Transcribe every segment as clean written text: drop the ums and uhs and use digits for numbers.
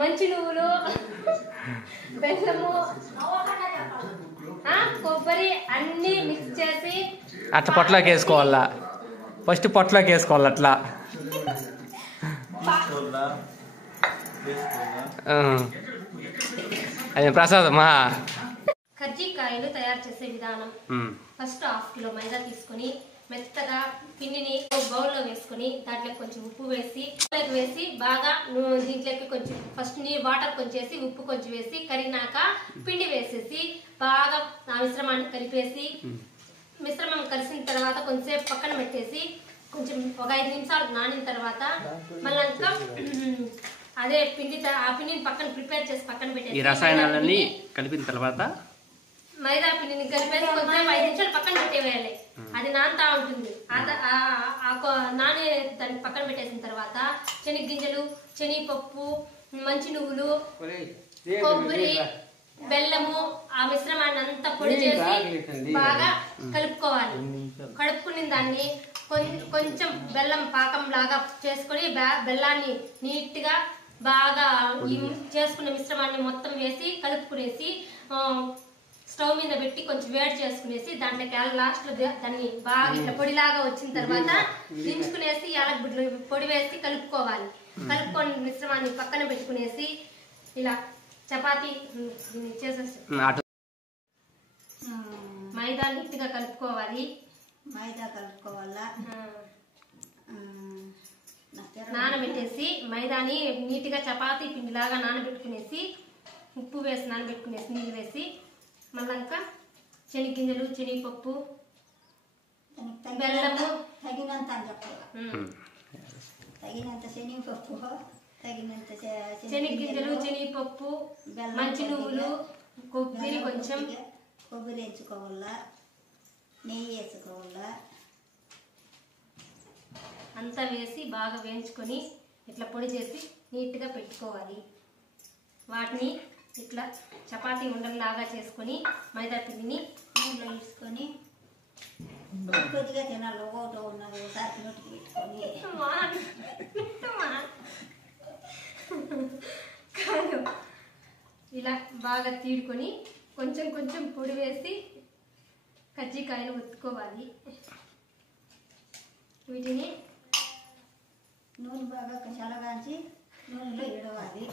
మంచి నువ్వులు, బెల్లము, కొబ్బరి అన్ని మిక్స్ చేసి అట్లా పొట్లోకి వేసుకోవాలా. ఫస్ట్ పొట్లోకి వేసుకోవాలి అట్లా. అది ప్రసాదమా? కజ్జికాయలు తయారు చేసే విధానం. ఫస్ట్ 1/2 కిలో మైదా తీసుకొని మెత్తగా పిండిని బౌల్లో వేసుకొని దాంట్లో కొంచెం ఉప్పు వేసి బాగా దీంట్లోకి కొంచెం ఫస్ట్ వాటర్ కొంచెం వేసి ఉప్పు కొంచెం వేసి కరిగినాక పిండి వేసేసి బాగా ఆ మిశ్రమాన్ని కలిపేసి మిశ్రమం కలిసిన తర్వాత కొంచెంసేపు పక్కన పెట్టేసి కొంచెం ఒక 5 నిమిషాలు నానిన తర్వాత మళ్ళీ అదే ఆ పిండిని పక్కన ప్రిపేర్ చేసి పక్కన పెట్టేసి ఈ రసాయనాలన్నీ కలిపిన తర్వాత మైదా పిండిని కలిపేసి కొంచెం 5 నిమిషాలు పక్కన పెట్టేవేయాలి. అది నానుతా ఉంటుంది. నానే దాన్ని పక్కన పెట్టేసిన తర్వాత శనగగింజలు, శనగపప్పు, మంచి నువ్వులు, కొబ్బరి, బెల్లము ఆ మిశ్రమాన్ని అంతా పొడి చేసి బాగా కలుపుకోవాలి. కలుపుకుని దాన్ని కొంచెం బెల్లం పాకం లాగా చేసుకొని బెల్లాన్ని నీట్ గా బాగా ఈ చేసుకున్న మిశ్రమాన్ని మొత్తం వేసి కలుపుకునేసి స్టవ్ మీద పెట్టి కొంచెం వేడి చేసుకునేసి దాంట్లోకి లాస్ట్ లో దాన్ని బాగా ఇట్లా పొడిలాగా వచ్చిన తర్వాత దించుకునేసి యాలకులు పొడి వేసి కలుపుకోవాలి. కలుపుకొని మిశ్రమాన్ని పక్కన పెట్టుకునేసి ఇలా చపాతీ చేసేసి మైదా నీట్గా కలుపుకోవాలి. నానబెట్టేసి మైదాని నీట్గా చపాతీ పిండిలాగా నానబెట్టుకునేసి ఉప్పు వేసి నానబెట్టుకునేసి నీళ్ళు వేసి మళ్ళీ శనగగింజలు, శనగపప్పు, బెల్లము తగినంత శనగపప్పు, శనగగింజలు, శనగపప్పు, మంచి నువ్వులు, కొబ్బరి కొంచెం కొబ్బరి వేసుకోవాలా, నెయ్యి వేసుకోవాలా, అంతా వేసి బాగా వేయించుకొని ఇట్లా పొడి చేసి నీట్గా పెట్టుకోవాలి. వాటిని ఇట్లా చపాతీ ఉండలాగా చేసుకొని మైదా పిండిని నీళ్ళు వేసుకొని కొద్దిగా తినాలి. ఒకటో ఉన్నది ఒకసారి నోటికి పెట్టుకొని ఇలా బాగా తీడుకొని కొంచెం కొంచెం పొడి వేసి కజ్జికాయలు ఒత్తుకోవాలి. వీటిని నూనె బాగా చల్లగాంచి నూనెలో ఇడవాలి.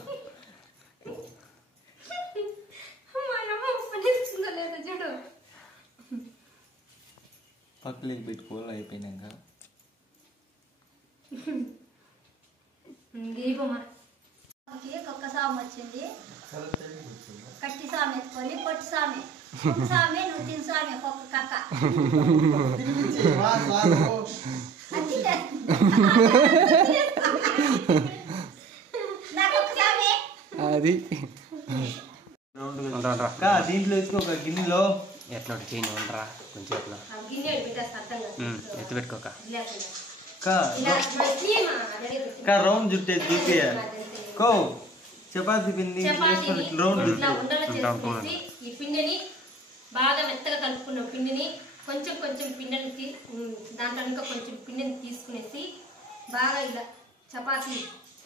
లేదా చూడు పక్కలేకి పెట్టుకోవాలి. అయిపోయినాక ఒక్క సామె వచ్చింది. కట్టి సామె ఎత్తుకొని పొట్టి సామె సామె నువ్వు తిని సామె ఒక్క కక్క నాకు ఒక సామె అది దీంట్లో వేసుకో. ఒక గిన్నెలో ఎట్లా చేయండి ఉండరా కొంచెం ఎట్లా ఎత్తి పెట్టుకోక రౌండ్ జుట్టే చూపి కో చపాతీ పిండి రౌండ్ జుట్టు ఈ పిండిని బాగా మెత్తగా కలుపుకున్న పిండిని కొంచెం కొంచెం పిండిని దాంట్లో ఇంకా కొంచెం పిండిని తీసుకునేసి బాగా ఇలా చపాతీ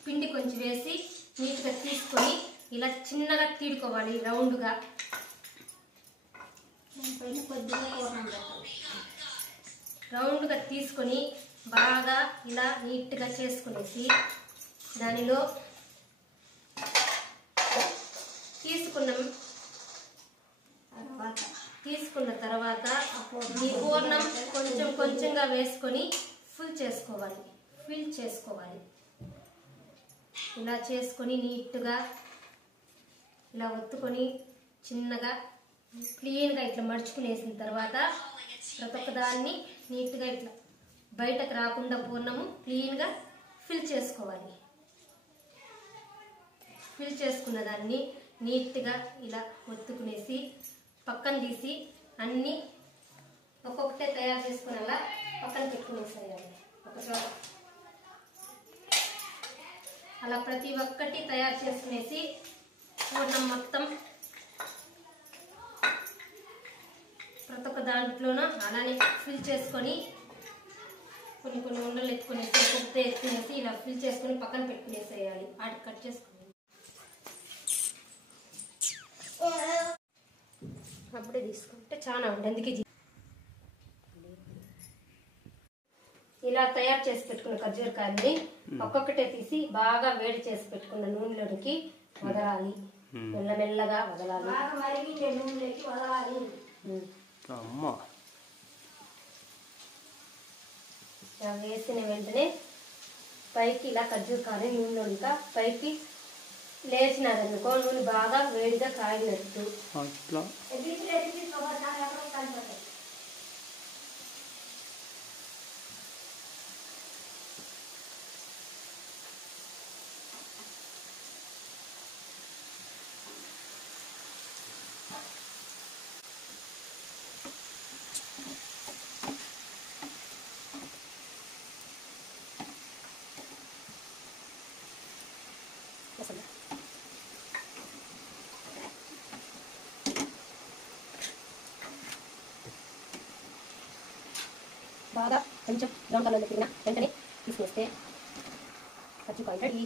పిండి కొంచెం వేసి నీట్గా తీసుకొని ఇలా చిన్నగా తీడుకోవాలి. రౌండ్గా రౌండ్గా తీసుకొని బాగా ఇలా నీట్గా చేసుకునేసి దానిలో తీసుకున్న తర్వాత ఈ పూర్ణం కొంచెం కొంచెంగా వేసుకొని ఫిల్ చేసుకోవాలి. ఇలా చేసుకొని నీట్గా ఇలా ఒత్తుకొని చిన్నగా క్లీన్గా ఇట్లా మడుచుకునేసిన తర్వాత ప్రతి ఒక్క దాన్ని నీట్గా ఇట్లా బయటకు రాకుండా పూర్ణము క్లీన్గా ఫిల్ చేసుకోవాలి. ఫిల్ చేసుకున్న దాన్ని నీట్గా ఇలా ఒత్తుకునేసి పక్కన తీసి అన్నీ ఒక్కొక్కటే తయారు చేసుకుని అలా పక్కన పెట్టుకునేసేయాలి. ఒకచోట అలా ప్రతి ఒక్కటి తయారు చేసుకునేసి పూర్ణం మొత్తం ప్రతి ఒక్క దాంట్లోనూ అలానే ఫిల్ చేసుకొని కొన్ని కొన్ని ఉండలు ఎత్తుకునేసి ఒక్కొక్కటే ఎత్తుకునేసి ఇలా ఫిల్ చేసుకొని పక్కన పెట్టుకునేసేయాలి. వాటికి కట్ చేసుకుని అప్పుడే తీసుకుంటే చాలా ఉంది. అందుకే ఇలా తయారు చేసి పెట్టుకున్న ఖర్జూరకాయని ఒక్కొక్కటే తీసి బాగా వేడి చేసి పెట్టుకున్న నూనెలోనికి వదలాలి. మెల్లమెల్లగా వదలాలి. వేసిన వెంటనే పైకి ఇలా ఖర్జూరకాయని నూనెలో ఇంకా పైకి లేచినారనుకో నూనె బాగా వేడిగా కాగినట్టు. బాగా కొంచెం బ్రౌన్ కలర్లో తిరిగిన వెంటనే తీసుకొస్తే ఖర్జూరకాయ రెడీ.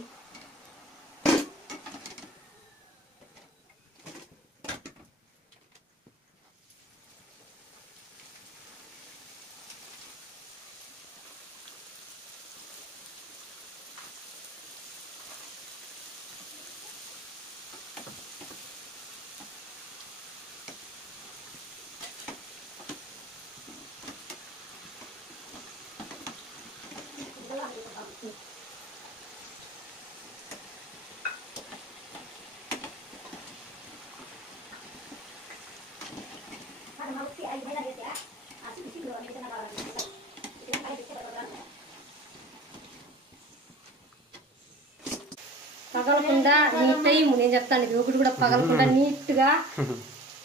పగలకుండా నీట్ అయ్యి నేను చెప్తాను ఇది ఒకటి కూడా పగలకుండా నీట్గా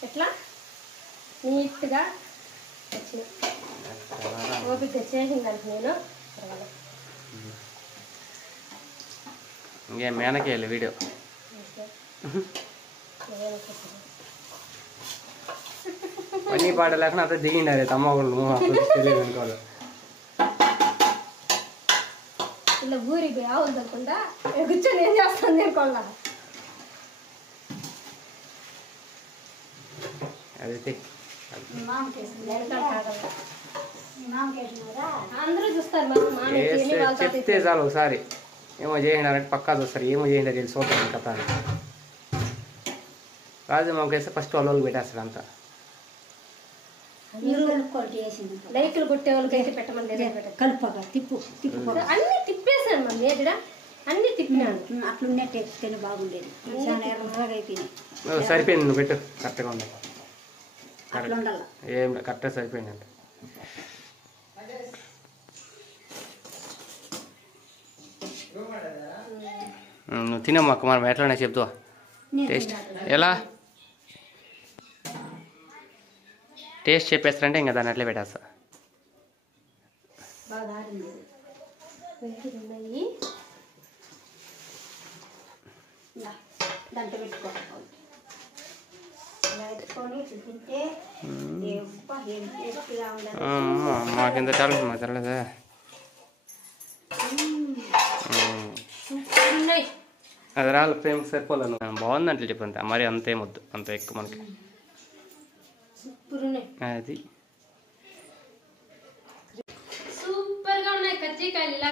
ఎట్లా నీట్గా వచ్చిన ఓపిక చేసిందంటే నేను ఇంకే మేనకేయాలి వీడియో. పని పాట లేకుండా అంతా దిగిండారు తమ్మగోళ్ళు తెలియదు అనుకోవాలి. ఇలా ఊరికి ఆవుదకుండా కూర్చొని ఏం చేస్తాను నేర్కోళ్ళ అదైతే అందరూ చూస్తారు. చెప్తే చాలు ఒకసారి ఏమో చేసినారంటే పక్కా చూస్తారు. ఏమో చేసినా తెలిసి చూస్తాను కథ అని. రాజు మాకేస్తే ఫస్ట్ వాళ్ళు పెట్టేస్తారు అంతా. లైకులు కొట్టే వాళ్ళకి అయితే పెట్టమని కలుపగా తిప్పు తిప్పు అన్ని తిప్పేసాను మమ్మీ ఎక్కడ అన్ని తిప్పినాను. అట్లున్నట్టు ఎక్కితేనే బాగుండేది. చాలా ఎర్రగా అయిపోయినాయి. సరిపోయింది నువ్వు పెట్టు కరెక్ట్గా ఉంది. అట్లా ఉండాల ఏం కరెక్ట్గా సరిపోయింది అంటే నువ్వు తినమ్మా మనం ఎట్లనే చెప్తావా టేస్ట్ ఎలా టేస్ట్ చెప్పేస్తారంటే ఇంకా దాన్ని అట్లే పెట్టేస్తా. దాంట్లో మాకింత టాలెంట్ మా తెలలేదా. అది రాళ్ళు ఫేమస్ సరిపోలేదు. బాగుందంటే చెప్పంత మరి అంతేమొద్దు అంత ఎక్కువ మనకి. అది సూపర్ గా ఉన్నాయి కజ్జికాయలు.